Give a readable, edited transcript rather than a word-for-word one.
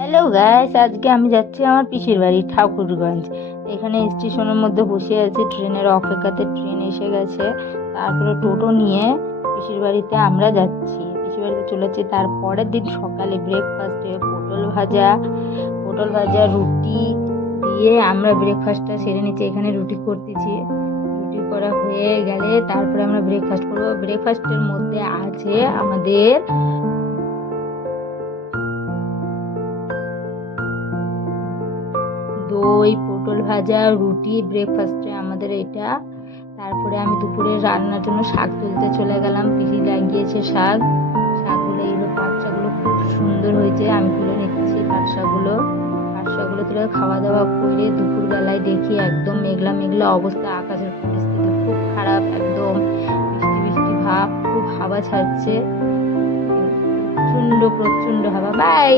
Hello guys, আজকে আমি যাচ্ছি আমার পিসির বাড়ি ঠাকুরগঞ্জ। এখানে স্টেশনের মধ্যে বসে আছি, ট্রেনের অপেক্ষাতে। ট্রেন এসে গেছে, তারপরে টোটো নিয়ে পিসির বাড়িতে আমরা যাচ্ছি। পিসির বাড়িতে চলেছি। তারপরের দিন সকালে ব্রেকফাস্টে পটল ভাজা রুটি দিয়ে আমরা ব্রেকফাস্টটা সেরে নিচ্ছি। এখানে রুটি করতেছি। রুটি করা হয়ে গেলে তারপরে আমরা ব্রেকফাস্ট করবো। ব্রেকফাস্টের মধ্যে আছে আমাদের দই, পটল ভাজা, রুটি। ব্রেকফাস্টে আমাদের এটা। তারপরে আমি দুপুরে রান্নার জন্য শাক তুলতে চলে গেলাম। পিসি লাগিয়েছে শাকগুলো, এইগুলো পাট শাকগুলো খুব সুন্দর হয়েছে। আমি তুলে নিচ্ছি পাট শাকগুলো তুলে খাওয়া দাওয়া করে দুপুরবেলায় দেখি একদম মেঘলা মেঘলা অবস্থা। আকাশের পরিস্থিতি খুব খারাপ, একদম বৃষ্টি বৃষ্টি ভাব। খুব হাওয়া ছাড়ছে, প্রচন্ড প্রচন্ড হাওয়া। বাই।